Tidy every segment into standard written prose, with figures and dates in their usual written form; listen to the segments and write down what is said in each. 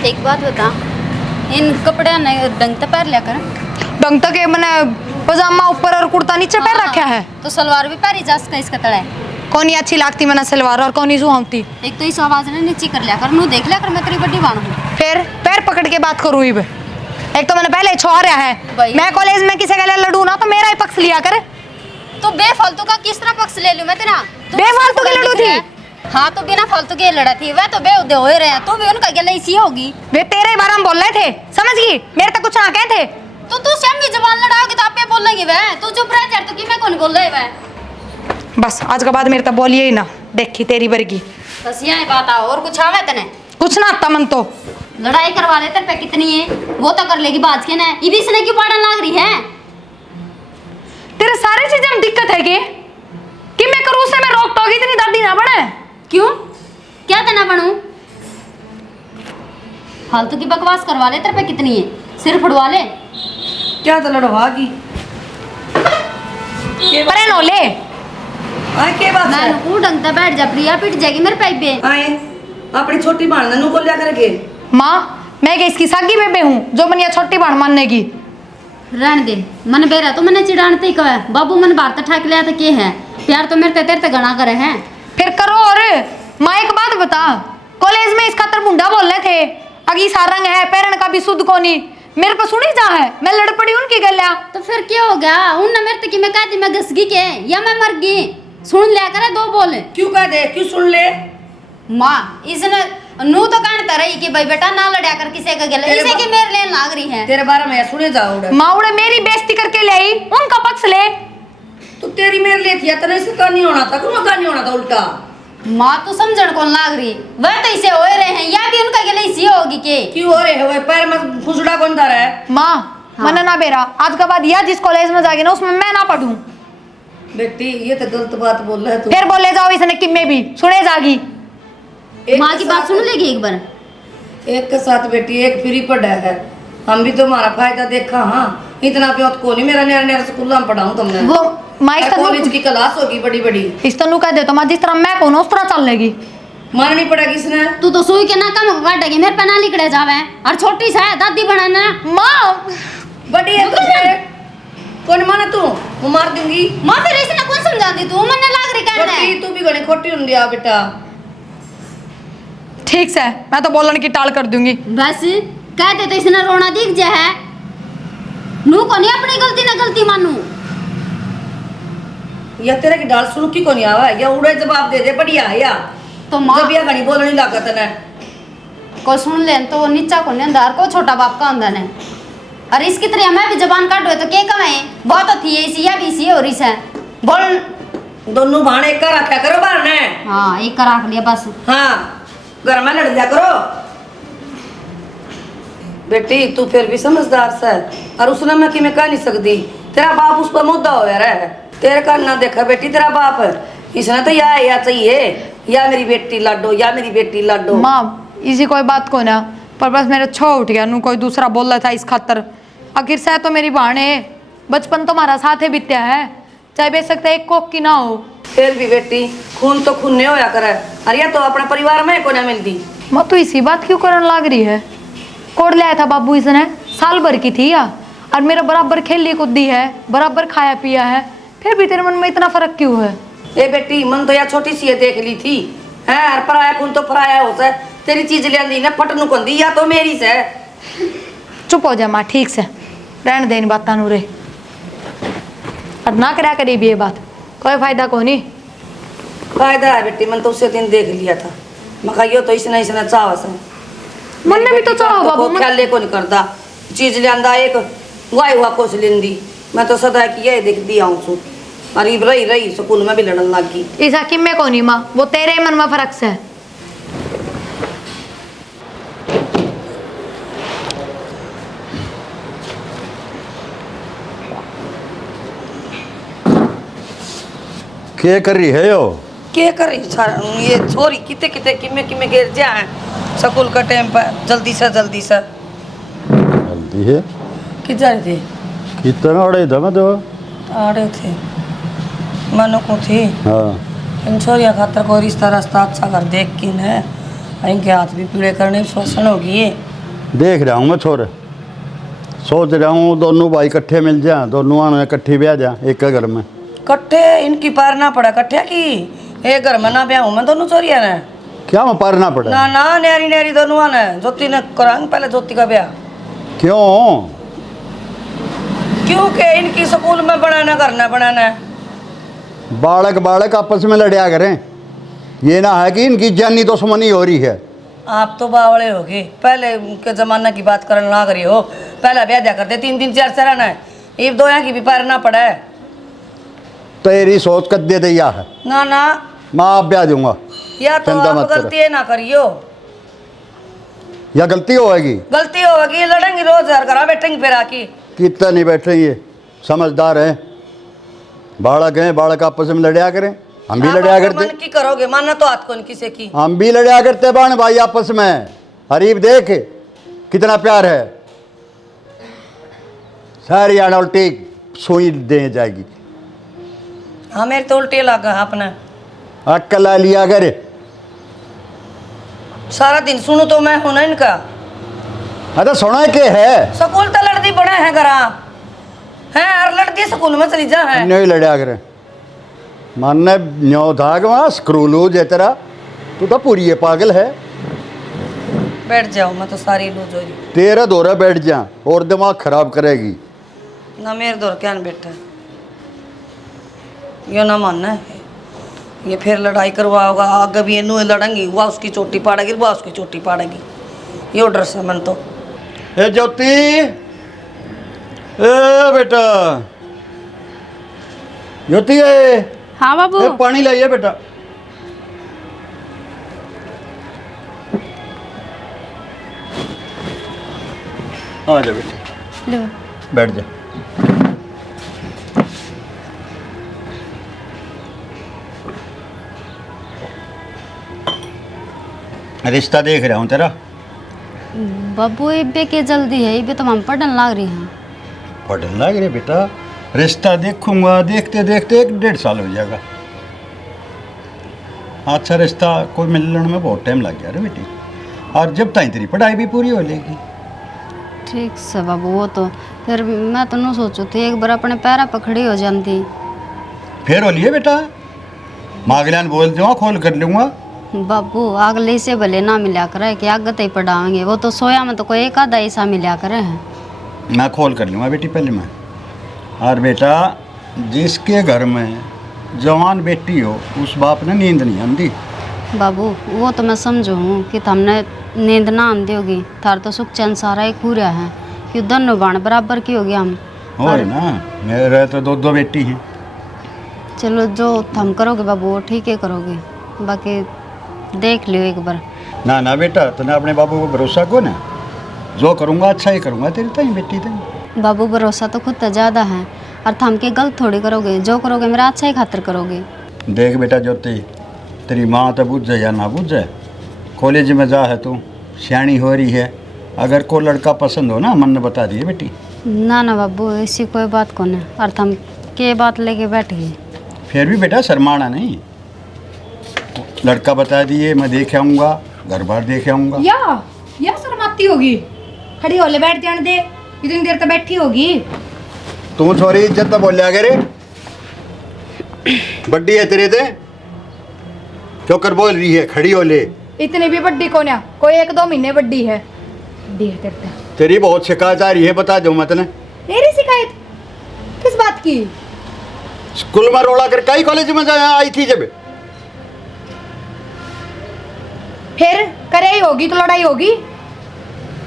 एक बात बता, इन कपड़े ने ढंग से पहन लिया कर। ढंग तक मैंने पजामा ऊपर और कुर्ता नीचे पहन रखा है। तो सलवार भी पहनी जा सकता इसका तड़ा है। कौन अच्छी लगती मैंने सलवार और कौन सुहावती। एक तो इस आवाज ने नीचे कर लिया कर, नू देख लिया कर, मैं तेरी बड़ी बाण हूँ। फिर पैर पकड़ के बात करूँ इब। एक तो मैंने पहले छोड़ा है, मैं कॉलेज में किसी का लड़ू ना तो मेरा ही पक्ष लिया कर। तो बेफालतू का किस तरह पक्ष ले लूं मैं तेरा? बेफालतू के लड़ू थी। हाँ तो बिना फालतू के लड़ा थी वह, तो बेउदे हो रहे हैं। तू भी उनका गला इसी होगी। वे तेरे बारे में बोल रहे थे, समझ गई? मेरे तक कुछ ना कहे थे। तो तू स्वयं भी जबान लड़ाओगी तो आप बोलेंगे वह। तू चुप रह जा, तो कि मैं कौन बोल रहा है वह। बस आज के बाद मेरे तक बोलिए ही ना, देखी तेरी वर्गी। बस यही बात आ, और कुछ आवे तने? कुछ ना आता मन तो। लड़ाई करवा ले तेरे पे कितनी है वो तो कर लेगी बाज के ना। ये भी इसने क्यों पाड़न लाग रही है? तेरे सारी चीजें में दिक्कत है कि मैं करूँ उसे मैं रोक टोक इतनी दादी ना बने। क्यों? क्या देना बनूं? फालतू की बकवास करवा ले तेरे पे कितनी है, सिर फुड़वा ले। क्या तो लड़वा की अरे नोले आए के बात है? मैं ऊ ढंग से बैठ जा, प्रिया पिट जाएगी मेरे पैर पे। आए अपनी छोटी बहन ननू को लिया करके। माँ मैं क्या इसकी सागी बेबे हूँ जो मन या छोटी बहन मानने की? रहने दे, मन बेरा तो मैंने चिड़ानते ही कहा बाबू मन बाहर ठाक लिया था के है प्यार तो मेरे तेरे ते गणा करे हैं। फिर करो। और माँ एक बात बता, कॉलेज में इस खातर मुंडा बोल रहे थे अगी सा रंग है पैरन का भी शुद्ध कोनी, मेरे पर सुनी जा है मैं लड़ पड़ी उनकी गल्या। तो फिर क्या हो गया? उनने मेरे तक मैं कहती मैं घसगी के या मैं मर गई? सुन लिया करे दो बोले। क्यों कह दे, क्यों सुन ले? माँ इसने नू तो कहता रही कि भाई बेटा ना लड़या कर किसी का गले, इसे की मेरे लिए लाग रही है। तेरे बारे में सुने जाओ। माँ उड़े मेरी बेइज्जती करके ले आई, उनका पक्ष ले। तो तेरी मेरे लिए थी तेरे से का नहीं होना था, क्यों का नहीं होना था उल्टा? माँ तू समझण कौन लाग रही? वह तो इसे हो रहे हैं या भी उनका गले इसी होगी के? क्यों हो रहे है वो पैर में फुसड़ा कौन धरा है? माँ मन ना बेरा आज के बाद या जिस कॉलेज में जाएगी ना उसमें मैं ना पढ़ूं। बेटी ये तो गलत बात बोल रहा है तू। फिर बोले जाओ इसने कि मैं भी सुने जागी। माँ की बात सुन लेगी एक बार। एक के साथ बेटी एक फ्री पढ़ा है, हम भी तुम्हारा फायदा देखा। हाँ इतना प्योत को नहीं मेरा नया नया स्कूल में पढ़ाऊं तुमने। वो माइक कॉलेज की क्लास होगी बड़ी बड़ी, इस तनु कह दे तो माँ जिस तरह मैं कौन उस तरह चल लेगी। मारनी पड़ेगी इसने। तू तो सोई के ना कम काटेगी मेरे पे ना लिखड़े जावे और छोटी सा है दादी बनाना। माँ बड़ी है तुझे कौन माने तू? वो मार दूंगी। माँ फिर इसने कौन समझा दी? तू मन्ने लाग रही कहने। छोटी तू भी घणी खोटी हुंदी आ बेटा। ठीक से मैं तो बोलने की टाल कर दूंगी। बस कहते तो इसने रोना दिख जा है। नू को नहीं अपनी गलती ना गलती मानू। या तेरे की डाल सुन की कोनी आवा या उड़े जवाब दे दे बढ़िया है या तो माँ जब या घणी बोलनी लागत ने को सुन ले तो नीचा को अंदर को छोटा बाप का अंदर है। और इसकी तरह मैं भी जबान काटो तो के कमाए बहुत थी ऐसी या भी इसी हो रही है बोल। दोनों भाने एक रखा करो बाहर ने। हाँ एक रख लिया बस। हाँ घर में लड़ जा करो। बेटी तू फिर भी समझदार सा और उसने मैं कि मैं कह नहीं सकती। तेरा बाप उस पर मुद्दा हो रहा है, तेरे का ना देखा बेटी तेरा बाप इसने तो या चाहिए या मेरी बेटी लाडो या मेरी बेटी लाडो। माँ इसी कोई बात को ना पर बस मेरा छो उठ गया नू कोई दूसरा बोल रहा था इस खातर। आखिर से तो मेरी बहन है, बचपन तो हमारा साथ है बीत्या है, चाहे बेशक एक कोक की ना हो। फिर भी बेटी खून तो खून नहीं होया करे अरे तो अपने परिवार में को ना मिलती। माँ तू इसी बात क्यों करने लग रही है? कोड लाया था बाबू इसने साल भर की थी या और मेरा बराबर खेली कूदी है बराबर खाया पिया है, फिर भी तेरे मन में इतना फर्क क्यों है? ए बेटी मन तो यार छोटी सी है देख ली थी है पराया खून तो पराया होता है। तेरी चीज लिया ना पटनू को दी या तो मेरी से। चुप हो जा माँ ठीक से रहने दे इन बात रे और ना करा करी भी ये बात कोई फायदा को नहीं। फायदा है बेटी मन तो उसे दिन देख लिया था मैं यो तो इसने चावा से मन ने भी तो चाहो बाबू ख्याल ले को नहीं करता चीज लिया एक वाई हुआ खुश लेंदी। मैं तो सदा की यही देख दिया हूँ सू अरे रही रही स्कूल में भी लड़न लग गई। इस हकीम में को नहीं माँ वो तेरे मन में फर्क से है। क्या कर रही है यो? क्या कर रही ये छोरी किते किते किमे किमे गिर जा है स्कूल का टाइम पर जल्दी से जल्दी है कि जा रहे थे कितना अड़े दम दो आ रहे थे मनो को थी। हाँ इन छोरिया खातर कोई रिश्ता रास्ता अच्छा कर देख की न इनके हाथ भी पीड़े करने शोषण होगी ये। देख रहा हूँ मैं छोरे, सोच रहा हूँ दोनों भाई इकट्ठे मिल जाए, दोनों आने इकट्ठे ब्याह जा एक घर में। कट्ठे इनकी पार ना पड़ा कट्ठे की एक घर में ना ब्याह हूँ मैं दोनों चोरिया ने। क्या मैं पारना पड़ा? ना ना न्यारी न्यारी दोनों आने ज्योति ने करांगे पहले ज्योति का ब्याह। क्यों? क्योंकि इनकी स्कूल में बनाना बालक बालक आपस में लड़या करें, ये ना है कि इनकी जानी दुश्मनी हो रही है। आप तो बावड़े हो गए, पहले के जमाना की बात करने ना करी हो। पहला ब्याह दिया करते 3 4 रहना है, ये दो यहाँ की भी पार ना पड़ा है। तेरी सोच कद्दे दैया है ना ना माँ आप ब्याह दूंगा, या तो चिंता आप मत करो। गलती है ना करियो, या गलती होगी? गलती होगी लड़ेंगे रोज घर करा बैठेंगे फिर आके। कितना नहीं बैठेंगे, समझदार हैं, बालक हैं, बालक आपस में लड़या करें, हम भी आप लड़या अपने करते, मन की करोगे मानना तो हाथ कौन किसे की। हम भी लड़या करते बाण भाई आपस में। हरीफ देख कितना प्यार है, सारी आना उल्टी सुई दे जाएगी। हाँ मेरे तो उल्टे लगा अपने अक्कल आ लिया करे, सारा दिन सुनो तो मैं हूं ना इनका। अरे सुना के है स्कूल तो लड़ती बड़ा है घरा है, हर लड़की स्कूल में चली जा है। नहीं लड़या करे, मानने न्यो धाग वहाँ स्क्रूलू जे तेरा, तू तो पूरी है पागल है। बैठ जाओ मैं तो सारी लूज हो रही। तेरा दौरा बैठ जा और दिमाग खराब करेगी। ना मेरे दौर क्या न बैठा यो ना मानना है, ये फिर लड़ाई करवाओगा आगे भी इनू लड़ेंगी, वह उसकी चोटी पाड़ेगी वह उसकी चोटी पाड़ेगी, यो डर से मन तो। ए ज्योति, ए बेटा ज्योति, हाँ बाबू। ए पानी लाइए बेटा। आ जा बेटा, लो। बैठ जा। रिश्ता देख रहा हूँ तेरा। बाबू इब्बे के जल्दी है, इब्बे तो हम पढ़ने लाग रही हैं। पढ़ने लग रहे बेटा, रिश्ता देखूंगा, देखते देखते 1 1.5 साल हो जाएगा। अच्छा रिश्ता कोई मिलने में बहुत टाइम लग गया रे बेटी, और जब तक तेरी पढ़ाई भी पूरी हो लेगी। ठीक से बाबू, वो तो फिर मैं तो नहीं सोचू थी एक बार अपने पैरा पर खड़ी हो जाती। फिर हो लिए बेटा, मागलान बोल दूँगा, खोल कर लूँगा। बाबू अगले से भले ना मिला करे कि आगे तक पढ़ाएंगे, वो तो सोया में तो कोई एक आधा ऐसा मिला करे हैं। मैं खोल कर लूँगा बेटी पहले मैं। और बेटा जिसके घर में जवान बेटी हो उस बाप ने नींद नहीं आती। बाबू वो तो मैं समझू हूँ कि हमने नींद ना आंदी होगी, थार तो सुख चैन सारा एक पूरा है कि दोनों बाण बराबर की होगी हम। हो ना, मेरे तो 2 बेटी हैं। चलो जो हम करोगे बाबू वो ठीक है करोगे, बाकी देख लियो एक बार। ना ना बेटा, तूने अपने बाबू को भरोसा को ना, जो करूँगा अच्छा ही करूँगा तेरी ताई बेटी ताई। बाबू भरोसा तो खुद तो ज़्यादा है, और थम के गलत थोड़ी करोगे, जो करोगे मेरा अच्छा ही खातिर करोगे। देख बेटा ज्योति, तेरी माँ तो बुझ जाए या ना बुझ जाए, कॉलेज में जा है तू, सियाणी हो रही है, अगर कोई लड़का पसंद हो ना मन ने बता दिए बेटी। ना ना बाबू ऐसी कोई बात कौन है, और थम के बात लेके बैठ गए। फिर भी बेटा शर्माना नहीं, लड़का बता दिए, मैं देख आऊँगा, घर बार देख आऊँगा। या शर्माती होगी, खड़ी होले बैठ जाने दे, इतनी देर तक बैठी होगी। तू छोरी इज्जत तो बोलिया करे, बड्डी है तेरे ते, क्यों कर बोल रही है, खड़ी हो ले। इतनी भी बड्डी कौन है, कोई 1 2 महीने बड्डी है। बड्डी है तेरे ते। तेरी बहुत शिकायत आ रही है, बता दो मैं तने। मेरी शिकायत किस बात की? स्कूल में रोला कर कई कॉलेज में जा आई थी जब, फिर करे ही होगी तो लड़ाई होगी।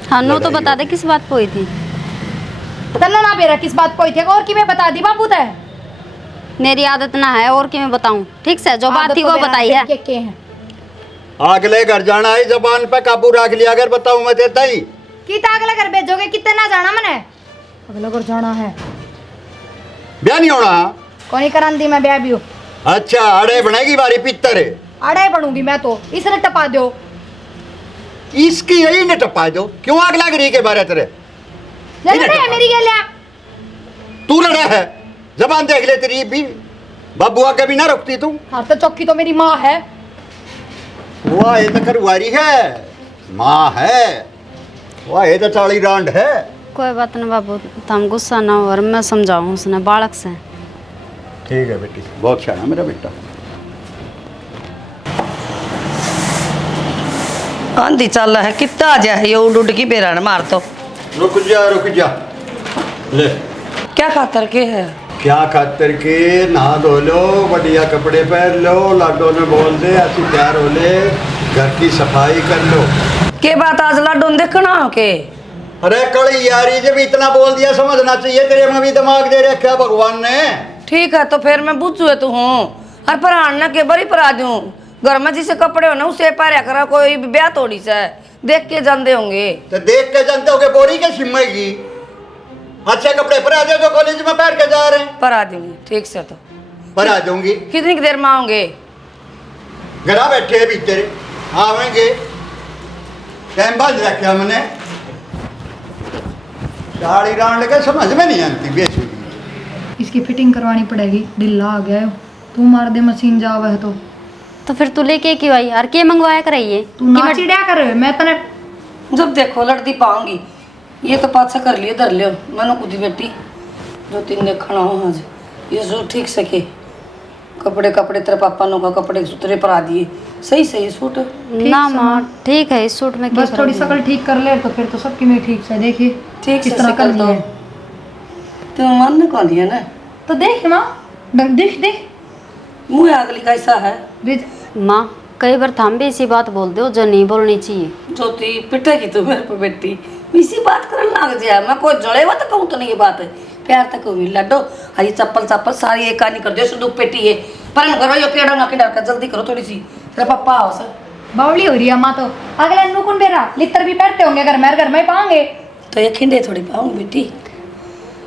हाँ नो तो बता दे किस बात पे हुई थी। तन्ना ना बेरा किस बात कोई थे और कि मैं बता दी बाबू तय। मेरी आदत ना है और क्या मैं बताऊं, ठीक से जो बात थी वो बताई है। के हैं अगले घर जाना है, जबान पे काबू रख लिया अगर बताऊं मैं देता ही कि अगले घर भेजोगे, कितने ना जाना मने अगले घर जाना है, ब्याह नहीं होना। कौन ही करान दी मैं ब्याह भी हूँ। अच्छा अड़े बनेगी बारी पित्तर है, अड़े बनूंगी मैं तो, इसने टपा दो, इसकी यही ने टपा दो, क्यों आग लग रही के बारे तेरे, लड़े है मेरी गलिया। तू लड़ा है, जबान देख ले तेरी भी, बाबू आगे भी ना रुकती तू। हाँ तो चौकी तो मेरी माँ है, वाह ये तो करवारी है, माँ है, वाह ये तो चाली रांड है। कोई बात नहीं बाबू, तुम गुस्सा ना हो और मैं समझाऊँ उसने बालक से। ठीक है बेटी, बहुत शाना मेरा बेटा। आंधी चल है कितना जा है ये उड़ उड़ की बेरान मार तो। रुक जा ले। क्या खातर के है? क्या खातर के, नहा धो लो, बढ़िया कपड़े पहन लो, लाडो ने बोल दे अच्छी तैयार हो ले, घर की सफाई कर लो। के बात आज लाडो ने देखना हो के? अरे कड़ी यारी, जब इतना बोल दिया समझना चाहिए, तेरे में भी दिमाग दे रखा भगवान ने। ठीक है तो फिर मैं बुझू है तू हूँ और पराना के बड़ी परा दूँ घर में जिसे कपड़े हो ना उसे पाया करा, कोई ब्याह थोड़ी सा है, देख के जानते होंगे। तो देख के जानते हो कि बोरी के सिमेगी, अच्छे कपड़े पहना दे जो कॉलेज में पहन के जा रहे हैं। परा दूंगी ठीक से तो पहना दूंगी। कितनी देर में आओगे? घरा बैठे हैं भीतर, आवेंगे, टाइम बाद रखे हमने। साड़ी रांड के समझ में नहीं आती बेचू। इसकी फिटिंग करवानी पड़ेगी, ढीला आ गया है। तू मार दे मशीन जावे है तो फिर तू लेके क्यों आई और के मंगवाया कराइए? तू ना चिड़िया कर, मैं तने जब देखो लड़ती पाऊंगी। ये तो पाछा कर लियो धर लियो मनो कुछ बेटी जो तीन देखना हो आज ये सूट ठीक सके। कपड़े तेरे पापा नो का कपड़े सुतरे पर आ दिए, सही सूट ना माँ ठीक है, इस सूट में क्या बस थोड़ी शकल ठीक कर ले तो फिर तो सबकी में ठीक से। देखिए ठीक किस तरह कर दिया तो मन ने कौन दिया ना तो देख माँ, देख मुँह अगली कैसा है। माँ कई बार हम भी इसी बात बोल दो जो नहीं बोलनी चाहिए। ज्योति पिटेगी तू मेरे पर बेटी, इसी बात कर लग जाए। मैं कोई जड़े हुआ तो कहूँ तो नहीं ये बात है, प्यार तक कहूँ लाडो हरी चप्पल सारी एक नहीं कर दो सुदूक पेटी है पर करो यो पेड़ ना किनार का जल्दी करो थोड़ी सी। तेरा पप्पा आओ सर बावली हो रही है माँ तो। अगले नुकुन बेरा लितर भी पहनते होंगे घर में पाओगे तो ये खिंडे थोड़ी पाऊंगी बेटी।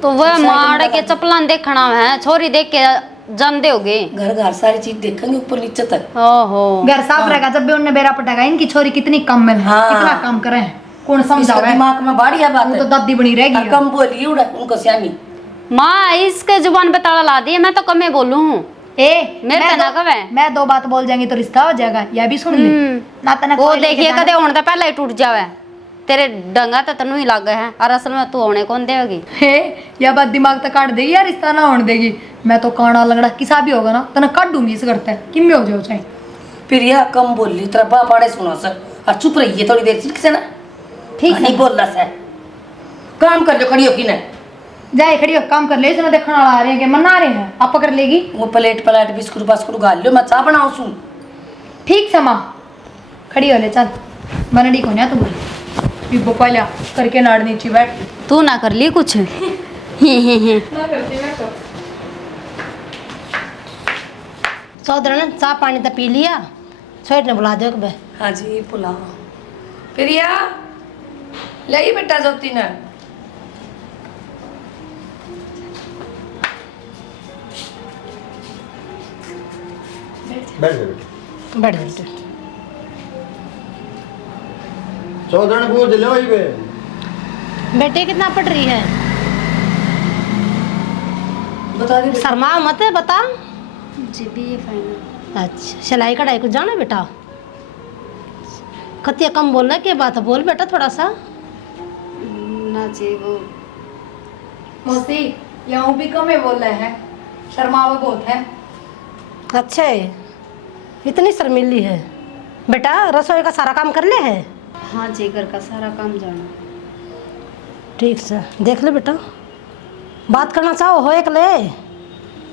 तो वह माड़ के चप्पलां देखना है, छोरी देख के जानते होगे। घर सारी चीज देखेंगे ऊपर नीचे तक। ओहो घर साफ रहेगा जब भी उनने बेरा पटाएगा। इनकी छोरी कितनी कम में हाँ। कितना काम करे कौन इसका समझावे। दिमाग में बढ़िया बात वो है तो दादी बनी रहेगी। और कम बोली उड़ा उनको श्यामी। माँ इसके जुबान पे ताला ला दिया, मैं तो कमे बोलूं हूँ। मेरे तना कब है? मैं दो बात बोल जाएंगी तो रिश्ता हो जाएगा, यह भी सुन ले ना तना वो देखिए कदे होने तो पहले ही टूट जावे। तेरे डंगा तो तनु ही लग गए हैं और असल में तू होने कौन देगी? यह बात दिमाग तक काट देगी या रिश्ता ना होने देगी। मैं तो काना लंगड़ा किसा भी होगा ना तना काट दूंगी इस करते किम में हो जाओ चाहे। फिर यह कम बोल ली तेरा बाप आड़े सुनो सर और चुप रहिए थोड़ी देर ठीक से ना। ठीक है नहीं बोल रहा सर काम कर लो खड़ी होगी ना जाए खड़ी हो काम कर ले। इसमें देखने वाला आ रहे हैं कि मना रहे हैं आप पकड़ लेगी। वो प्लेट बिस्कुट बास्कुट गाल लो मैं चाह बनाऊ सू। ठीक समा खड़ी हो ले चल बनड़ी को ना तू बोली पहले करके नाड़ नीचे बैठ। तू ना कर ली कुछ ना करती मैं तो। सौदरन चाह पानी तो पी लिया, छोट ने बुला दो बे। हाँ जी पुलाव प्रिया ले बेटा जोती ने बैठ जा बेटी। बैठ बेटे। चौधरी पूछ लो ही बे। बेटे कितना पढ़ रही है? बता दे शर्मा मत है बता। जी बीए फाइनल। अच्छा सिलाई कढ़ाई को जाना बेटा? कतिया कम बोलना क्या बात है, बोल बेटा थोड़ा सा। ना जी वो मौसी यहाँ भी कम है बोल रहे हैं, शर्मावा बहुत है। अच्छा है इतनी शर्मिली है। बेटा रसोई का सारा काम कर ले है? हाँ जी घर का सारा काम जाना। ठीक से देख ले बेटा, बात करना चाहो हो एक ले।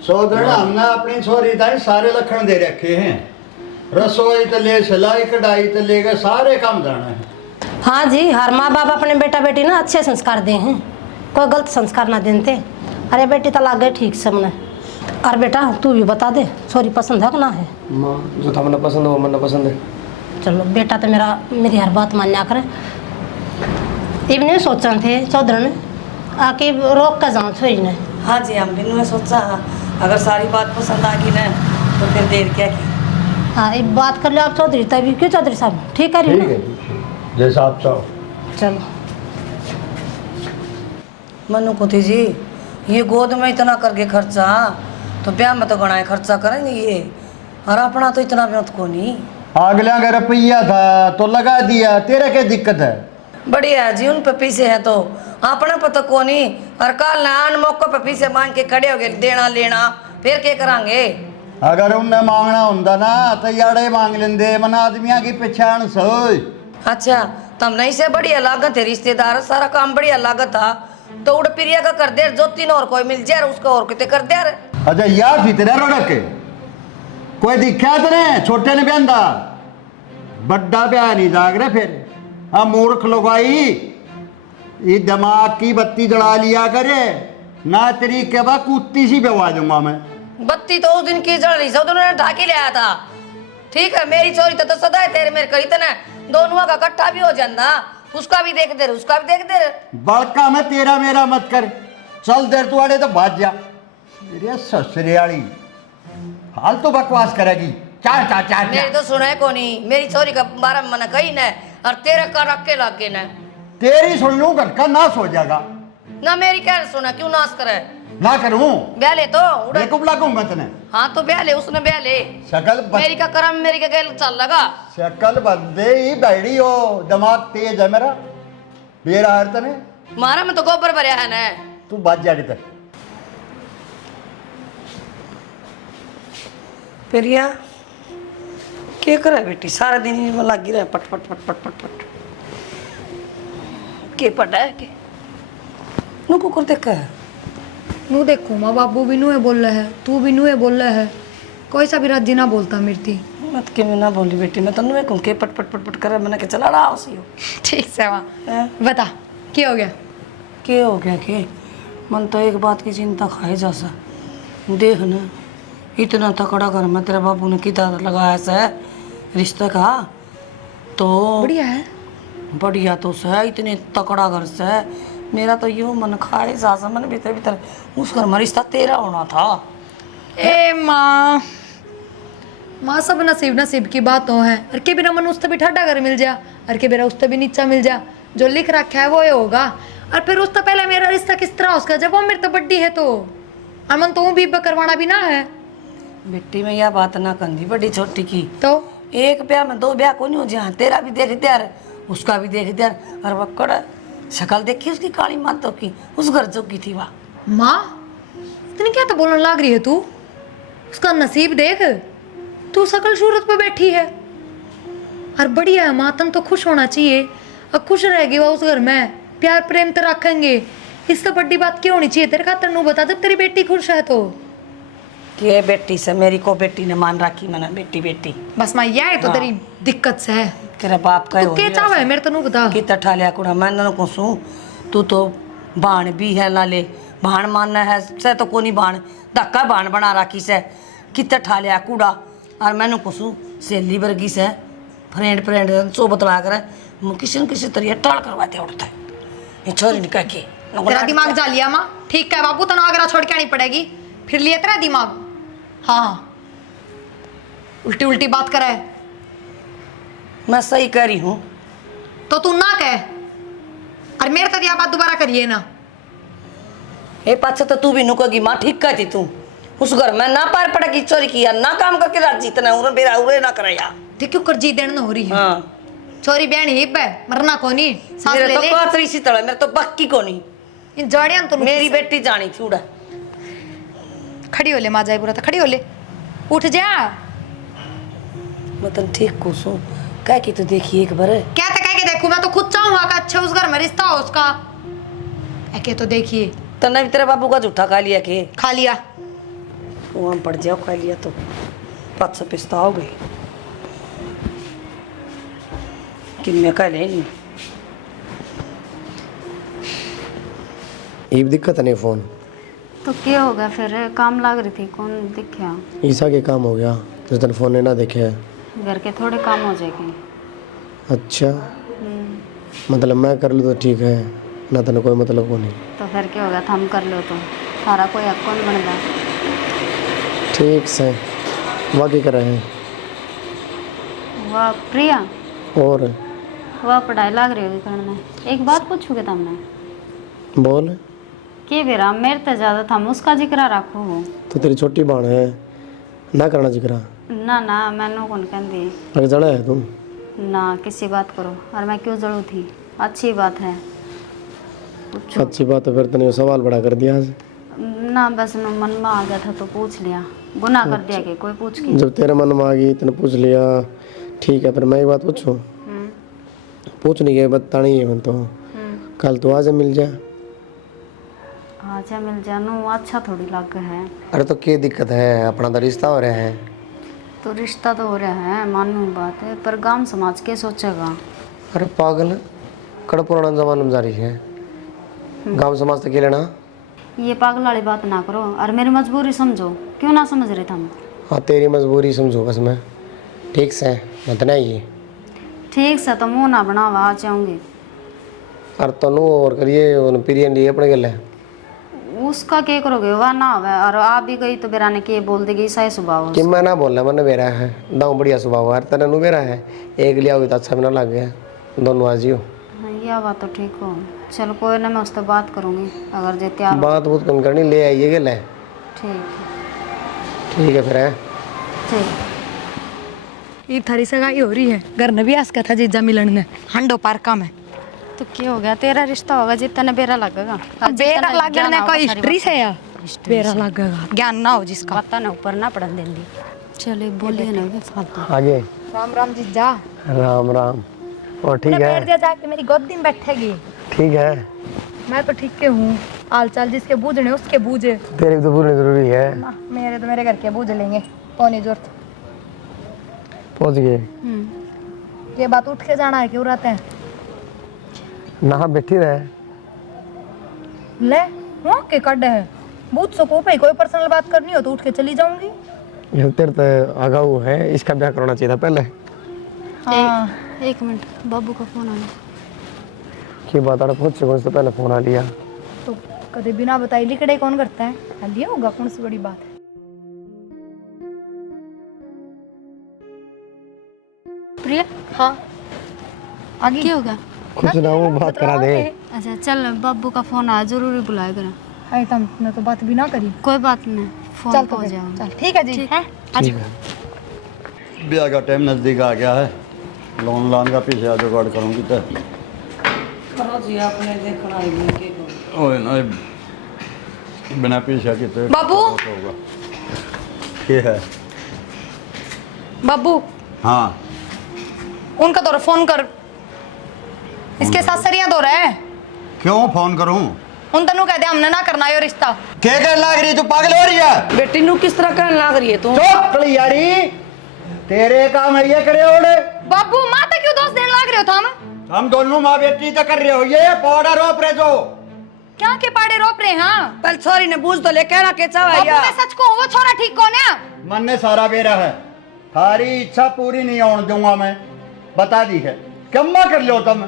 चौधरी हमने अपनी छोरी ताई सारे लखन दे रखे हैं, रसोई तो ले, सिलाई कढ़ाई तो लेकर सारे काम जाना है। हाँ जी हर माँ बाप अपने बेटा बेटी ना अच्छे संस्कार दे हैं, कोई गलत संस्कार ना देते। अरे बेटी तो लाग गए ठीक से मने। और बेटा तू भी बता दे छोरी पसंद है कि ना है? माँ जो था मन पसंद है वो मन पसंद है। चलो बेटा तो मेरी हर बात मान्या करे। इब नहीं सोचा थे चौधरी ने आके रोक कर जाऊँ छोरी ने। हाँ जी हम भी ने सोचा अगर सारी बात पसंद आ गई ना तो फिर देर क्या की। हाँ एक बात कर लो आप चौधरी तभी क्यों चौधरी साहब ठीक है ठीक ना? है जैसा आप चाहो। चलो मनु को थी जी ये गोद में इतना करके खर्चा तो ब्याह में तो गणाए खर्चा करेंगे ये और अपना तो इतना व्यर्थ को नहीं। अगला का रुपया था तो लगा दिया, तेरा क्या दिक्कत है? बढ़िया है जी, उन पे पीछे है तो अपना पता को नहीं। और कल आन मौके पे पीछे मांग के खड़े हो गए देना लेना, फिर क्या करांगे? अगर उनने मांगना होता ना तो याड़े मांग लेंदे, मन आदमिया की पहचान सोई। अच्छा तम नहीं से बढ़िया लागत है रिश्तेदार, सारा काम बढ़िया लागत था तो उड़ प्रिया का कर दे, जो तीन और कोई मिल जाए उसका और कितने कर दे। अच्छा यार फितरे रोड़क कोई दिखा तेने छोटे ने बहन दा बड्डा ब्याह नहीं जाग रहे फिर। हाँ मूर्ख लुगाई, ये दिमाग की बत्ती जला लिया करे ना, तेरी के बाद कुत्ती सी बेवा दूंगा मैं। बत्ती तो उस दिन की जल रही सब उन्होंने ढाकी ले आया था। ठीक है मेरी चोरी तो सदा है तेरे मेरे करी तना, दोनों का इकट्ठा भी हो जाता, उसका भी देख दे उसका भी देख दे। बड़का मैं तेरा मेरा मत कर, चल देर तू आड़े तो भाज जा। मेरे ससुराली हाल तो बकवास करेगी, चार चार चार मेरी तो सुना है को नहीं, मेरी चोरी का बारे में मना कही न, और तेरा का रख के लग गए न। तेरी सुन लूं घर का नाश हो जाएगा ना मेरी क्या सुना, क्यों नाश करे? ना करूं ब्याह ले तो बेकूफ लागूंगा तने। हाँ तो ब्याह ले, उसने ब्याह ले। शकल मेरी का करम मेरी का गैल चल लगा। शकल बंदे ही बैठी हो, दिमाग तेज है मेरा बेरा हर तने। मारा में तो गोबर भरिया है न। तू बाज जा तक। प्रिया क्या करे बेटी, सारा दिन में लगी रहे पट पट पट पट पट पट के पटा है के नु कुकर देखा है। नू देखो माँ बाबू भी नूहे बोल रहे है, तू भी नूहे बोल रहे है, कोई सा भी राजी ना बोलता मिर्ती। मत के मैं ना बोली बेटी, मैं तो नुए कहूँ के पट पट पट पट करे मैंने के चला रहा उसी हो। ठीक से माँ हैं? बता क्या हो गया? क्या हो गया के मन तो एक बात की चिंता खाए जा सा, देख ना इतना तकड़ा घर में तेरे बाबू ने कितना लगाया सा रिश्ते का, तो बढ़िया है। बढ़िया तो है, इतने तकड़ा घर से मेरा तो यूं मन खाए जा मन भीतर भीतर उस घर में रिश्ता तेरा होना था। ए माँ, माँ सब नसीब नसीब की बात हो है, और के बिना मन उस भी ठाडा घर मिल जा, और के बिना उस भी नीचा मिल जा, जो लिख रखा है वो ये होगा। और फिर उस तो पहले मेरा रिश्ता किस तरह उसका, जब वो मेरे तो बड्डी है तो अमन तो भी करवाना भी ना है। बेटी में यह बात ना कंधी बड़ी छोटी की, तो एक ब्याह में दो ब्याह को नहीं हो जाए, तेरा भी देख त्यार उसका भी देख त्यार। और वक्कड़ शक्ल देखी उसकी काली मातों की, उस घर जो की थी वह। माँ इतनी क्या तो बोलने लग रही है तू, उसका नसीब देख, तू सकल सूरत पे बैठी है। और बढ़िया है माँ, तन तो खुश होना चाहिए, और खुश रहेगी वह उस घर में, प्यार प्रेम तो रखेंगे, इस तो बड़ी बात क्यों होनी चाहिए तेरे खातर। नू बता जब तेरी बेटी खुश है तो ये बेटी से मेरी को बेटी ने मान रखी मैंने बेटी बेटी। बस माँ यह है तो तेरी दिक्कत से है। तेरा बाप का तू क्या चाह है मेरे तो नू बता। कितना ठालिया कुड़ा मैं ना को सू, तू तो बाण भी है नाले भाण मानना है से तो कोनी बाण धक्का बाण बना रखी से, कितना ठालिया कूड़ा। और मैंने को सू सहेली वर्गी से फ्रेंड फ्रेंड सो बतला कर किसी न किसी तरीके टाल करवाते उड़ता है ये छोरी निकल के। तेरा दिमाग जा लिया माँ, ठीक है बाबू, तना आगरा छोड़ के आनी पड़ेगी फिर लिए तेरा दिमाग। हाँ उल्टी उल्टी बात करे, मैं सही कह रही हूँ तो तू ना कह, और मेरे तक यह बात दोबारा करिए ना। ए पाछे तो तू भी नुकोगी माँ, ठीक कहती तू। उस घर में ना पार पड़ेगी चोरी किया ना काम करके रात जीतना उरे बेरा उरे ना कराया। ते क्यों कर जी देन हो रही है। हाँ चोरी बहन ही पे मरना कोनी सांस मेरे ले तो ले। कातरी सी तड़े मेरे तो बक्की को नहीं। इन जड़ियां तो मेरी बेटी जानी थी उड़ा। खड़ी हो ले माँ, जाए बुरा था, खड़ी हो ले, उठ जा। मैं तो ठीक कुसू कह की तो देखी एक बार। क्या तो कह के देखूं, मैं तो खुद चाहूंगा कि अच्छा उस घर में रिश्ता हो उसका। के तो देखिए तन्ने भी तेरे बाबू का झूठा खा लिया के खा लिया। वो हम पड़ जाओ खा लिया तो 500 पिस्ता हो गई कि मैं कह ले नहीं। ये भी दिक्कत है नहीं फ़ोन। तो क्या होगा फिर, काम लाग रही थी, कौन दिखा? ईसा के काम हो गया जिस दिन फ़ोन ने ना देखे। घर के थोड़े काम हो जाएंगे। अच्छा मतलब मैं कर लूँ तो ठीक है ना, तेने कोई मतलब को नहीं। तो फिर क्या होगा, थम कर लो तो सारा कोई हक कौन बनता। ठीक से वाकई कर रहे हैं। वाह प्रिया, और वाह पढ़ाई लाग रही होगी करने। एक बात पूछूगे तुमने, बोल। के बेरा मेरे तो ज़्यादा थम उसका जिक्र रखो हो। तो तेरी छोटी बहन है ना करना जिक्रा। ना ना मैंने कौन कहती लग जड़ा है तुम? ना किसी बात करो और मैं क्यों जरूर थी। अच्छी बात है। पूछो। अच्छी बात है, फिर तूने सवाल बड़ा कर दिया आज। ना बस न मन में आ गया था तो पूछ लिया। गुनाह कर दिया कि कोई पूछ के। जब तेरे मन में आ गई तूने पूछ लिया, ठीक है। फिर मैं एक बात पूछूं? पूछ नहीं गए, बता नहीं है मन तो। कल तो आज मिल जा। अच्छा मिल जानो अच्छा थोड़ी लग है। अरे तो क्या दिक्कत है, अपना तो रिश्ता हो रहा है। तो रिश्ता तो हो रहा है, मानू बात है, पर गांव समाज के सोचेगा। अरे पागल, कड़ पुराना जमाना में जारी है, गांव समाज तक लेना। ये पागल वाली बात ना करो और मेरी मजबूरी समझो। क्यों ना समझ रहे तुम? हाँ तेरी मजबूरी समझो बस मैं, ठीक से मत ना ये। ठीक से तो मुँह ना बनावा आ जाऊंगी। और तनु और करिए पिरियन लिए अपने गले। उसका क्या करोगे, वह ना हो और आप भी गई तो बेरा ने के बोल देगी सही स्वभाव। कि मैं ना बोलना, मैंने बेरा है दाऊ बढ़िया स्वभाव है, तेरा नु बेरा है। एक लिया होगी तो अच्छा भी ना लग गया, दोनों आज ही हो। हाँ यह बात तो ठीक हो। चलो कोई ना, मैं उससे बात करूंगी अगर जे तैयार हो। बात बहुत कम करनी, ले आइए गले। ठीक है। ठीक है फिर है। ठीक। ये थारी सगाई हो रही है, घर ने भी आस का था जीजा मिलन ने हंडो पार्का में। तो क्या हो गया, तेरा रिश्ता होगा जितना बेरा लगेगा। बेरा लगने कोई हिस्ट्री से या बेरा लगेगा, ज्ञान ना हो जिसका। पता ना ऊपर ना पड़न देंगी। चलो बोलिए ना फालतू। आगे। राम राम जीजा। राम राम। और ठीक बैठ है? जा जाके मेरी गोदी में बैठेगी। ठीक है। मैं तो ठीक के हूँ, हाल चाल जिसके बूझने उसके बूझे। तेरे भी तो पूरी जरूरी है। मेरे तो मेरे घर के बूझ लेंगे, तो नहीं जरूरत। पहुंच गए? ये बात उठ के जाना है, क्यों रहते हैं? ना बैठी रहे। ले वहाँ के कड्डे है, बूझ सको भाई, कोई पर्सनल बात करनी हो तो उठ के चली जाऊंगी। ये तेरे तो आगा हुआ है, इसका ब्याह करना चाहिए था पहले। हाँ एक मिनट, बाबू का फोन आया। की बात आड़ा पहुंच से पहले फोन आ लिया। तो कभी बिना बताई लिकड़े कौन करता है? लिया होगा, कौन सी बड़ी बात है। प्रिया हाँ आगे क्या होगा? कुछ ना वो बात करा दे। अच्छा चल, बाबू का फोन आया, जरूरी बुलाया करा। हाय तुमने तो बात भी ना करी। कोई बात नहीं, फोन चल पे तो हो फिर, जाओ। चल ठीक है जी। हैं? ठीक है। ब्याह का टाइम नज़दीक आ गया है, लोन लान का पीछे आ जुगाड़ करूँगी तो करो जी, आपने देखना है कि ओए ना बिना पीछे की तो बाबू। होगा। क्या है? बाबू हाँ उनका तो फोन कर, इसके साथ सरिया दो रहे। क्यों फोन करूं? उन तनु कह दे हमने ना करना यो रिश्ता। क्या कहने लग रही तू, पागल हो रही है? बेटी नू किस तरह कहने लग रही है तू? चुप कलियारी, तेरे काम है ये करे ओड़े। बाबू माता क्यों दोस्त देने लग रहे हो थाम? हम दोनों माँ बेटी तो कर रहे हो, ये पौड़ा रोप रहे जो। क्या के पाड़े रोप रहे? हाँ पहले छोरी ने बूझ तो ले, कहना के चावा बाबू या मैं सच को वो छोरा ठीक कौन है? मन ने सारा बेरा है, थारी इच्छा पूरी नहीं होने दूंगा मैं, बता दी है। कम्मा कर लो तुम।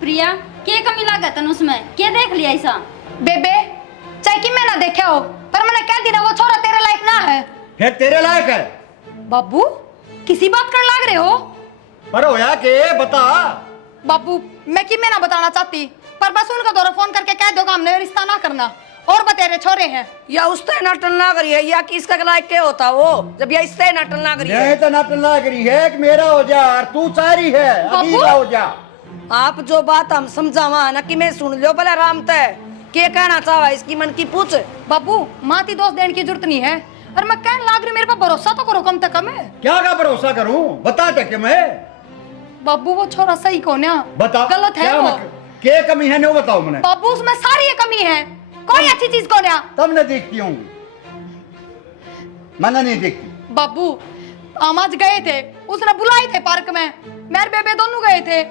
प्रिया क्या कमी लागत है उसमें, क्या देख लिया ऐसा? बेबे चाहे कि मैं ना देखा हो, पर मैंने कह दी ना वो छोरा तेरे लायक ना है। फिर तेरे लायक है? बाबू किसी बात कर लाग रहे हो? पर होया के बता। बाबू मैं कि मैं ना बताना चाहती, पर बस उनका दौरा फोन करके कह दो कि हमने रिश्ता ना करना और बतेरे छोरे हैं। या उसते नटन ना करी है या किसका लायक के होता वो, जब या इसते नटन ना करी है। नहीं तो नटन लग रही है कि मेरा हो जा और तू चारी है अभी का हो जा। आप जो बात हम समझावा ना कि मैं सुन लो भला राम तय के कहना चाहवा, इसकी मन की पूछ। बाबू माती दोस्त देने की जरूरत नहीं है, और मैं कहने लाग रही मेरे पर भरोसा तो करो कम से कम है। क्या का भरोसा करूं, बता दे कि मैं। बाबू वो छोरा सही कौन है? बता गलत है क्या वो। क्या कमी है, नहीं बताओ मैंने। बाबू उसमें सारी कमी है, कोई अच्छी चीज कौन है? तब न देखती होंगी, मैंने नहीं देखती। बाबू हम आज गए थे, उसने बुलाए थे पार्क में, मेरे बेबे दोनों गए थे,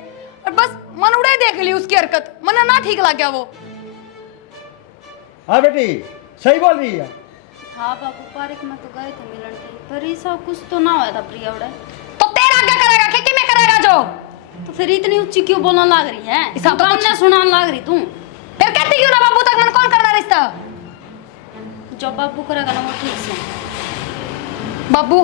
और बस मन उड़े देख ली उसकी हरकत, मन ना ठीक लग गया वो। हाँ बेटी सही बोल रही है। हाँ बाबू पार्क में तो गए थे मिलन के, पर ऐसा कुछ तो ना हुआ था प्रिया उड़े। तो तेरा क्या करेगा, खेती में करेगा जो। तो फिर इतनी ऊंची क्यों बोलने लग रही है? इसा तो काम कुछ- ना सुनाने लग रही तू। फिर कहती क्यों ना बाबू तक मन कौन करना रिश्ता? जो बाबू करेगा ना वो ठीक से। बाबू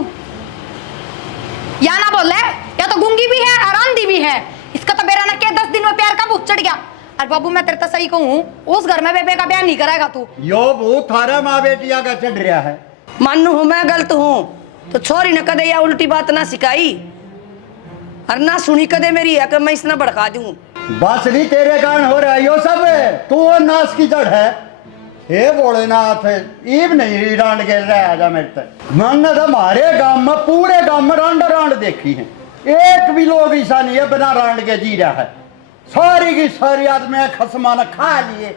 या ना बोले, या तो गूंगी भी है और अंधी भी है। इसका तो बेरा ना के 10 दिन में प्यार का भूत चढ़ गया। और बाबू मैं तेरे तो सही कहूँ, उस घर में बेबे का ब्याह नहीं करेगा तू। यो भूत थारा माँ बेटिया का चढ़ रहा है। मानू हूं मैं गलत हूँ, तो छोरी ने कदे या उल्टी बात ना सिखाई और ना सुनी कदे मेरी है कि मैं इसने भड़का दूं। बस नहीं तेरे कारण हो रहा है यो सब, तू और नाश की जड़ है। हे भोलेनाथ, ईब नहीं रांड के रह जा मेरे तक। मैंने तो हमारे गांव में, पूरे गांव में रांड रांड देखी है, एक भी लोग ऐसा नहीं है बिना रांड के जी रहा है। सारी की सारी आदमी खसमा ने खा लिए,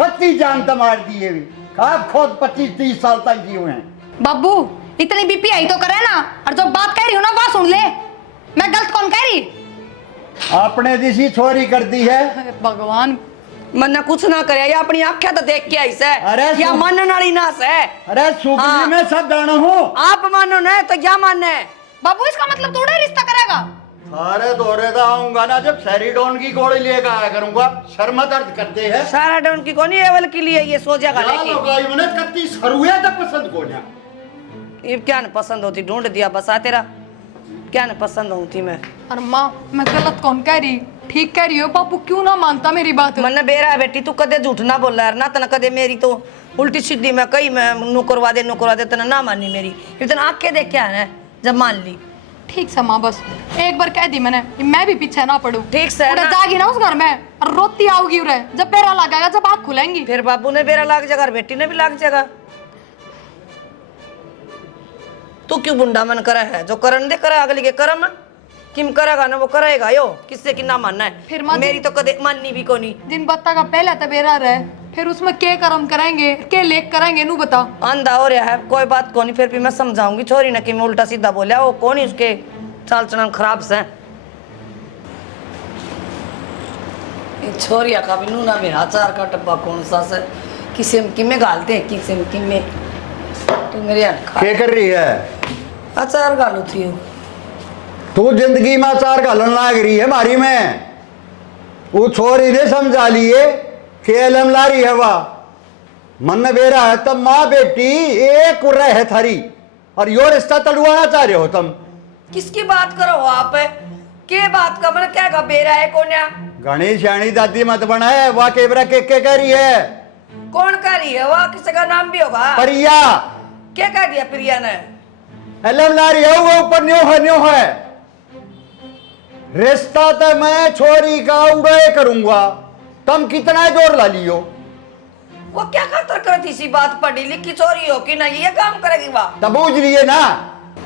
कत्ती जान तो मार दिए भी, आप खुद 25-30 साल तक जी हुए हैं। बाबू इतनी बीपी आई तो करे ना, और जो बात कह रही हो ना वह सुन ले। मैं गलत कौन कह रही? आपने जिसी छोरी कर दी है। अरे भगवान, मन्ना कुछ ना करे या अपनी आंखें तो देख के आई से अरे या मन नाली ना से। अरे सुगनी हाँ। में सब जाना हूँ। आप मानो ना तो क्या मानना है? बाबू इसका मतलब थोड़ा रिश्ता करेगा? सारे दौरे तो आऊंगा ना जब सेरिडोन की गोली लेकर आया करूंगा। शर्मा दर्द करते हैं सारा डाउन की कोनी एवल के लिए ये सो जाएगा क्या लोग आई मैंने कत्ती सरुया तक पसंद को ना। ये क्या न पसंद होती, ढूंढ दिया बस आ तेरा क्या न पसंद होती मैं। और माँ मैं गलत कौन कह रही? ठीक कह रही हो। बाबू क्यों ना मानता मेरी बात? मन बेरा है बेटी, तू कदे झूठ ना बोल रहा है ना, तना कदे मेरी तो उल्टी सीधी मैं कही मैं नु करवा दे तना ना मानी मेरी। इतना आंखें देख के आना जब मान ली। ठीक से माँ, बस एक बार कह दी मैंने, मैं भी पीछे ना पड़ू। ठीक से उड़े ना। जाएगी ना उस घर में और रोती आओगी उरे, जब बेरा लगेगा, जब आँख खुलेंगी। फिर बाबू ने बेरा लाग जाएगा, बेटी ने भी लाग जाएगा। तू क्यों बुंडा मन करा है? जो करन दे करा, अगली के करम किम करेगा ना वो करेगा यो, किससे कि ना मानना है। फिर माँ मेरी तो कदे माननी भी कोनी। जिन बत्ता का पहले तो बेरा रहे, फिर उसमें के कर्म करेंगे, के लेख करेंगे, नू बता। अंधा हो रहा है, कोई बात कोनी, फिर भी मैं समझाऊंगी छोरी ने कि मैं उल्टा सीधा बोलिया, वो कौन उसके चाल चलन खराब से। छोरिया का भी नूना मेरा अचार का डब्बा कौन सा से किसी में गालते हैं, किसी में तो मेरे क्या कर रही है? अचार गालू थी तू जिंदगी में अचार घालन लाग रही है मारी में। वो छोरी ने समझा लिए खेलम ला रही है वाह मन बेरा है तब माँ बेटी एक रह है थारी और यो रिश्ता तड़वाना चाह रहे हो तुम। किसकी बात करो हो आप? के बात का मतलब क्या बेरा है कोन्या? गणेश यानी दादी मत बनाए, वाह केबरा के कह रही है। कौन कह रही है? वह किसी का नाम भी होगा। प्रिया। क्या कह दिया प्रिया ने? एलम ला रही है वो ऊपर न्यो है। रिश्ता तो मैं छोरी का उड़े करूंगा, तुम कितना जोर ला लियो। वो क्या खातर करती सी बात, पढ़ी लिखी चोरी हो कि नहीं ये काम करेगी वाह? तब बूझ लिए ना।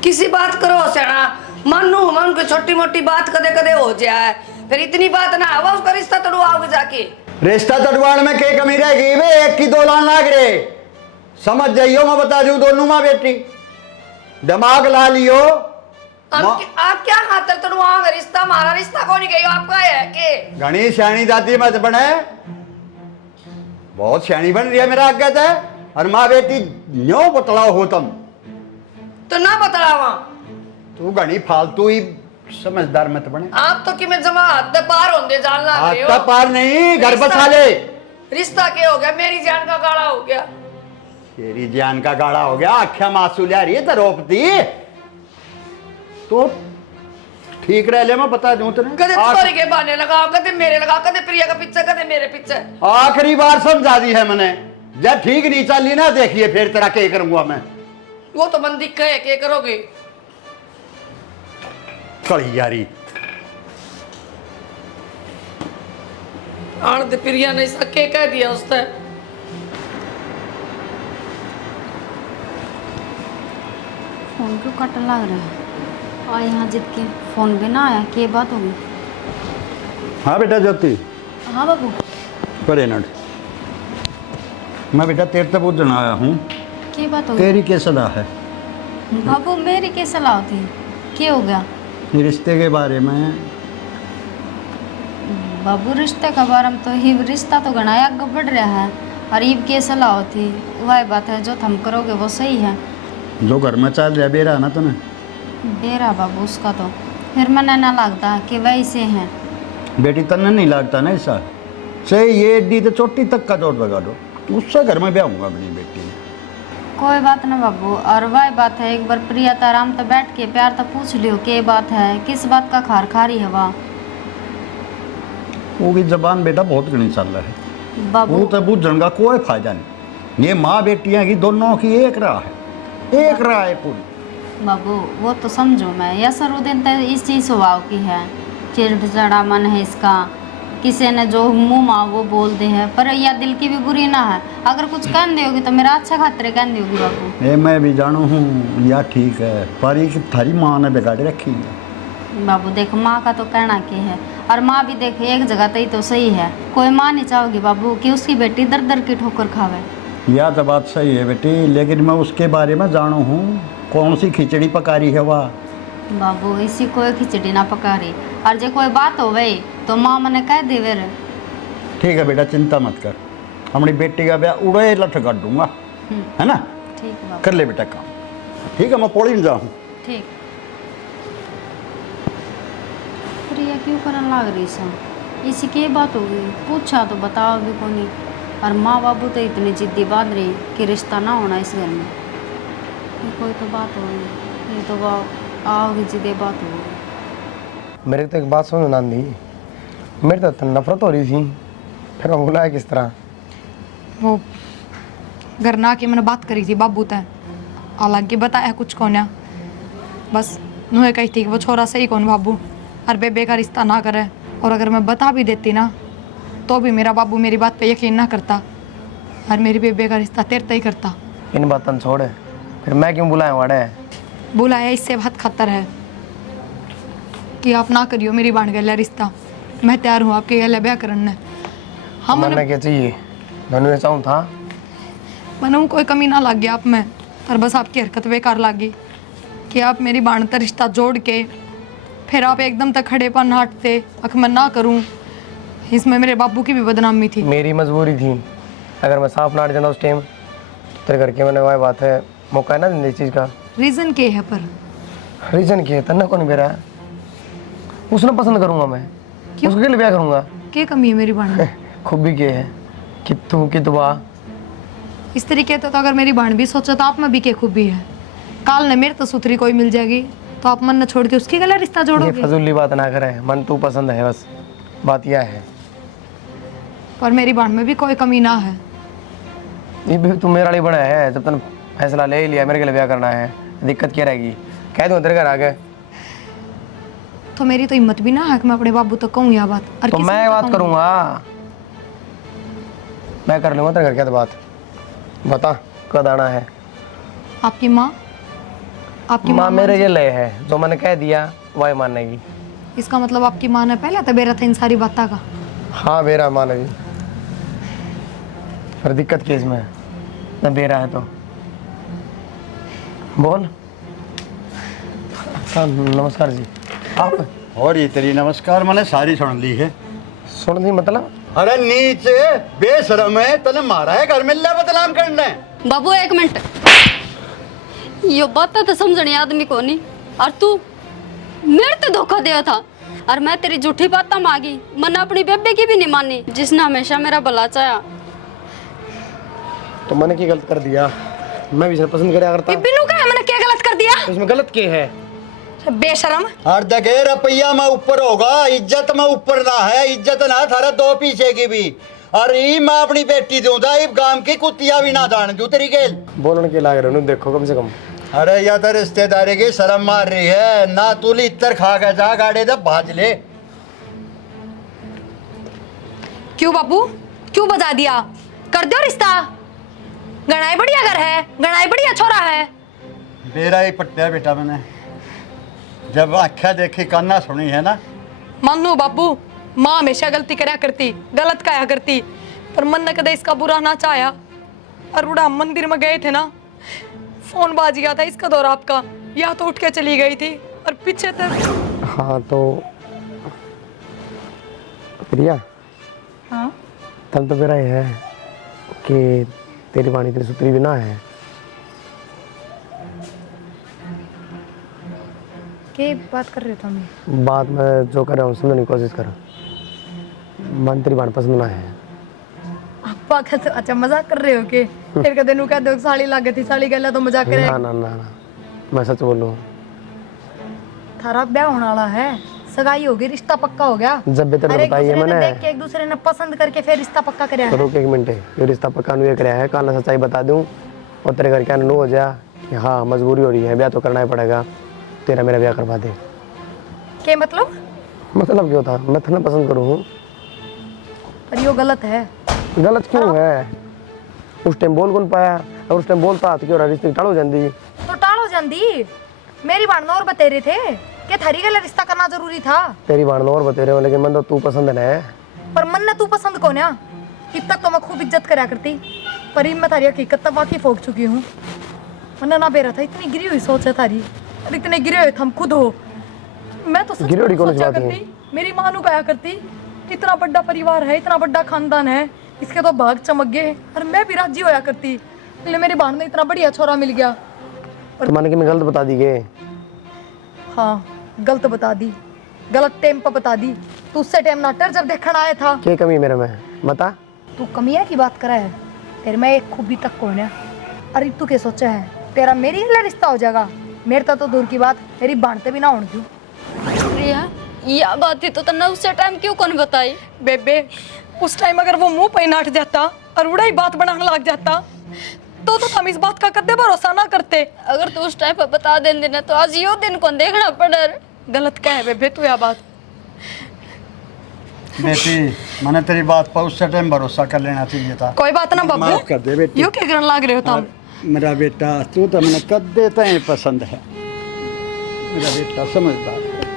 किसी बात करो सेना, मानू मन को छोटी मोटी बात कदे कदे हो जाए, फिर इतनी बात ना आवा उसका रिश्ता तोड़वाओगे जाके। रिश्ता तड़वाण में के कमी रहेगी वे? एक की दो लान लाग रहे, समझ जाइयो। मैं बता दूं दोनों माँ बेटी दिमाग ला लियो। आप क्या खातर तोड़वाओगे रिश्ता? हमारा रिश्ता कौन गई आपका है के? गणेश श्याणी दादी मत बने, बहुत श्याणी बन रही है मेरा आज्ञा है। और माँ बेटी न्यो बतलाओ हो तुम तो ना बतलावा। तू गणी फालतू ही समझदार मत बने। आप तो कि मैं जमा हाथ पार होंगे जान लग रहे हाथ हो। पार नहीं, घर बसा ले। रिश्ता क्या हो गया? मेरी जान का गाड़ा हो गया। तेरी जान का गाड़ा हो गया, आख्या मासूल ला रही है तो रोपती तो ठीक रह ले। मैं बता दूं तुझे, कदे छोरी के बहाने लगाओ, कदे मेरे लगाओ, कदे प्रिया के पीछे, कदे मेरे पीछे। आखिरी बार समझा दी है मैंने, जब ठीक नहीं चली ना देखिए फिर तेरा क्या करूंगा मैं। वो तो मन दिख है, क्या करोगे? कड़ी यारी आनंद प्रिया ने इसका क्या कह दिया उसने? फोन क्यों कट लग रहा है? और यहाँ जिद के फोन भी ना आया, क्या बात होगी? हाँ बेटा ज्योति। हाँ बाबू। पर नट मैं बेटा तेरे तक पूछना आया हूँ, क्या बात होगी? तेरी क्या सलाह है? बाबू मेरी क्या सलाह होती है? क्या हो गया ये रिश्ते के बारे में? बाबू रिश्ते के बारे में तो ही रिश्ता तो घना आगे बढ़ रहा है, और ये क्या सलाह होती? वही बात है, जो तुम करोगे वो सही है। जो घर में चल रहा बेरा ना तुम्हें बेरा बाबू उसका तो फिर मैंने ना लगता कि वैसे हैं। बेटी तन्ने नहीं लगता ना ऐसा से ये एडी तो चोटी तक का जोड़ लगा दो, उससे घर में ब्याहूंगा अपनी बेटी ने। कोई बात ना बाबू, और वही बात है, एक बार प्रिया तो आराम तो बैठ के प्यार तो पूछ लियो क्या बात है, किस बात का खार खारी है वहाँ। वो की जबान बेटा बहुत घनी चल रहा है, बाबू वो तो बुझन का कोई फायदा नहीं। ये माँ बेटियां की दोनों की एक राह है, एक राह है पूरी। बाबू वो तो समझो मैं, या सरुदीन तो इसी स्वभाव की है, चिड़चिड़ा मन है इसका, किसी ने जो मुंह माँ वो बोलते हैं, पर यह दिल की भी बुरी ना है। अगर कुछ कहन दोगी तो मेरा अच्छा खातिर कहन दोगी बाबू। ये मैं भी जानू हूँ या ठीक है, पर ये थारी माँ ने बिगाड़ रखी है। बाबू देख, माँ का तो कहना क्या है, और माँ भी देख एक जगह तई तो सही है। कोई माँ नहीं चाहोगी बाबू कि उसकी बेटी दर दर की ठोकर खावे। यह तो बात सही है बेटी, लेकिन मैं उसके बारे में जानू हूँ, कौन सी खिचड़ी पकारी है वह। बाबू इसी कोई खिचड़ी ना पका रही, और जो कोई बात हो गई तो माँ मने कह देवे रे। ठीक है बेटा, चिंता मत कर, हमारी बेटी का ब्याह उड़े लठ कर दूंगा, है ना। ठीक है बाबू। कर ले बेटा काम। ठीक है, मैं पौड़ी में जाऊँ। ठीक। प्रिया क्यों करन लाग रही सा, इसी की बात होगी, पूछा तो बताओगे को नहीं। और माँ बाबू तो इतनी जिद्दी बांध रही कि रिश्ता ना होना इस घर में। ये कोई तो बात होगी, ये तो आओगी जिद्दी बात होगी। मेरे तो एक बात सुनो नानी, मेरी तो इतनी नफरत हो रही थी, फिर मैं बुलाया किस तरह। वो घर ना के मैंने बात करी थी बाबू तय, हालांकि बताया कुछ को ना, बस नुहे कही थी कि वो छोरा सही कौन बाबू, और बेबे का रिश्ता ना करे। और अगर मैं बता भी देती ना तो भी मेरा बाबू मेरी बात पे यकीन ना करता, और मेरी बेबे का रिश्ता तेरता ही करता। इन बातों छोड़, फिर मैं क्यों बुलाया वाड़े। बुलाया इससे बहुत खतर है कि आप ना करियो मेरी बाण गले रिश्ता, मैं तैयार हूँ आपके गले ब्याह करने। हम मैंने क्या चाहिए, मैंने चाहूँ था मैंने कोई कमी ना लग गया आप में, पर बस आपकी हरकत बेकार लगी कि आप मेरी बाण का रिश्ता जोड़ के फिर आप एकदम तक खड़े पर नाटते, अख मैं ना करूँ, इसमें मेरे बाबू की भी बदनामी थी। मेरी मजबूरी थी, अगर मैं साफ नाट जाता उस टाइम तो तेरे घर के मैंने वह बात है, मौका है ना जिंदगी चीज़ का। रीज़न क्या है पर? रीजन क्या है, तन्ना कौन मेरा है, उसने पसंद करूंगा मैं, उसके लिए ब्याह करूंगा। क्या कमी है मेरी बाण में? खूबी क्या है कि तू कि दुआ। इस तरीके तो अगर मेरी बाण भी सोचा तो आप में भी क्या खूबी है। काल ने मेरे तो सुथरी कोई मिल जाएगी तो आप मन न छोड़ के उसके गले रिश्ता ये जोड़ोगे। फजूली बात ना करे, मन तू पसंद है, बस बात यह है। पर मेरी बाण में भी कोई कमी ना है। ये भी तू मेरा लिए बड़ा है, जब तूने फैसला ले ही लिया मेरे के लिए ब्याह करना है, दिक्कत क्या रहेगी, कह दूँ तेरे घर आके। तो मेरी तो हिम्मत भी ना है कि मैं अपने बाबू तक कहूँ यह बात। और तो किसी मैं को बात कहूँ? करूँगा, मैं कर लूँगा तेरे घर क्या तो बात। बता कद आना है। आपकी माँ? आपकी माँ मेरे ये ले है, जो मैंने कह दिया वही मानेगी। इसका मतलब आपकी माँ ने पहले तो बेरा था इन सारी बातों का। हाँ बेरा मानेगी, पर दिक्कत किस में न बेरा है तो बोल। हाँ नमस्कार जी। आप और ये तेरी नमस्कार मैंने सारी सुन ली है। सुन दी मतलब? अरे नीचे बेशरम है, तने मारा है घर में ला बदनाम करने। बाबू एक मिनट, यो बात तो समझने आदमी को नहीं, और तू मेरे तो धोखा दिया था, और मैं तेरी झूठी बात मांगी, मैंने अपनी बेबे की भी नहीं मानी जिसने हमेशा मेरा भला चाहा। तो मैंने क्या गलत कर दिया? मैं भी पसंद करया करता। बिन्नू का है, मैंने क्या गलत कर दिया? इसमें गलत क्या है? बेशरम। हर जगह रुपया में ऊपर होगा, इज्जत में ऊपर ना है, इज्जत ना थारा दो पीछे की भी। और ये मैं अपनी बेटी दूंगा, ये गांव की कुतिया भी ना जान दू तेरी गेल। बोलने के लाग रहे हो, देखो कम से कम। अरे या तो रिश्तेदारी की शर्म मार रही है ना, तू इतर खा के जा गाड़े दे भाज ले। क्यों बाबू, क्यों बता दिया? कर दो रिश्ता, गणाई बढ़िया घर है, गणाई बढ़िया छोरा है। मेरा ही पट्टा बेटा, मैंने जब आख्या देखी कान्ना सुनी है ना। मानो बाबू, माँ हमेशा गलती करया करती, गलत कहा करती, पर मन ने कदे इसका बुरा ना चाहा। और उड़ा मंदिर में गए थे ना, फोन बाज गया था इसका दौर आपका, या तो उठ के चली गई थी और पीछे तक। हाँ तो प्रिया, हाँ तब तो मेरा ये है कि तेरी वाणी तेरी सुतरी भी ना है। क्या बात कर रहे हो तुम? बात मैं जो कर रहा हूँ समझने की कोशिश कर। मन तेरी बात पसंद ना है। आपा कहते अच्छा मजाक कर रहे हो के? फिर कहते नु कहते हो साड़ी लाग गई थी, साड़ी गला तो मजाक करे। ना ना ना ना, मैं सच बोलूँ। थारा ब्याह होने वाला है, सगाई होगी, रिश्ता पक्का हो गया। जब भी तेरे अरे एक बताइए दूसरे ने मैंने। देख के एक दूसरे ने पसंद करके फिर रिश्ता पक्का करया है। रुक एक मिनट, ये रिश्ता पक्का नहीं कराया है, काल सच्चाई बता दूं और तेरे घर क्या नू हो जा कि हाँ मजबूरी हो रही है, ब्याह तो करना ही पड़ेगा, तेरा मेरा ब्याह करवा दे। क्या मतलब? मतलब क्यों था, मैं तो ना पसंद करूँ। पर यो गलत है। गलत क्यों है? उस टाइम बोल कौन पाया, और उस टाइम बोलता तो क्यों रिश्ते टाल हो जाती। तो टाल हो जाती। मेरी बाण और बता रहे थे कि थारी गले रिश्ता करना जरूरी था। तेरी बाण और बते रहे हो, लेकिन मन तो तू पसंद है ना। पर मन ने तू पसंद कौन है? इत तक तो मैं खूब इज्जत करा करती, पर इन मैं थारी हकीकत तक वाकई फोक चुकी हूँ। मन ना बेरा था, इतनी गिरी हुई सोच है थारी, और इतने गिरे हुए हम खुद हो। मैं तो गिरी हुई कौन सी सोचा बात है? करती, मेरी माँ नु कहा करती, इतना बड़ा परिवार है, इतना बड़ा खानदान है, इसके तो भाग चमक गए, और मैं भी राजी होया करती। इसलिए मेरी बहन ने इतना बढ़िया छोरा मिल गया। तो माने कि मैं गलत बता दी गए। हाँ गलत बता दी, गलत टाइम पर बता दी। तू उससे टाइम नाटर जब देखने आया था। क्या कमी है मेरे में, बता। तू कमियां की बात करा है, तेरे में एक खूबी तक कौन है? अरे तू क्या सोचा है, तेरा मेरी गले रिश्ता हो जाएगा? मेरे तो दूर की बात, मेरी बांटते भी ना होने दूं। प्रिया यह बात ही तो तन्ना उससे टाइम क्यों कौन बताई? बेबे उस टाइम अगर वो मुंह पे नाट जाता और उड़ा ही बात बनाने लग जाता तो हम इस बात का कदे भरोसा ना करते। अगर तू उस टाइम पर बता देने ना तो आज यो दिन कौन देखना पड़े। गलत क्या है बेबे तू यह बात? बेटी मैंने तेरी बात पर उससे टाइम भरोसा कर लेना चाहिए था। कोई बात ना माफ कर दे बब्बू, बेटी। यो क्या करने लग रहे हो तुम? मेरा बेटा तू तो मैंने कद देता है पसंद है, मेरा बेटा समझदार है।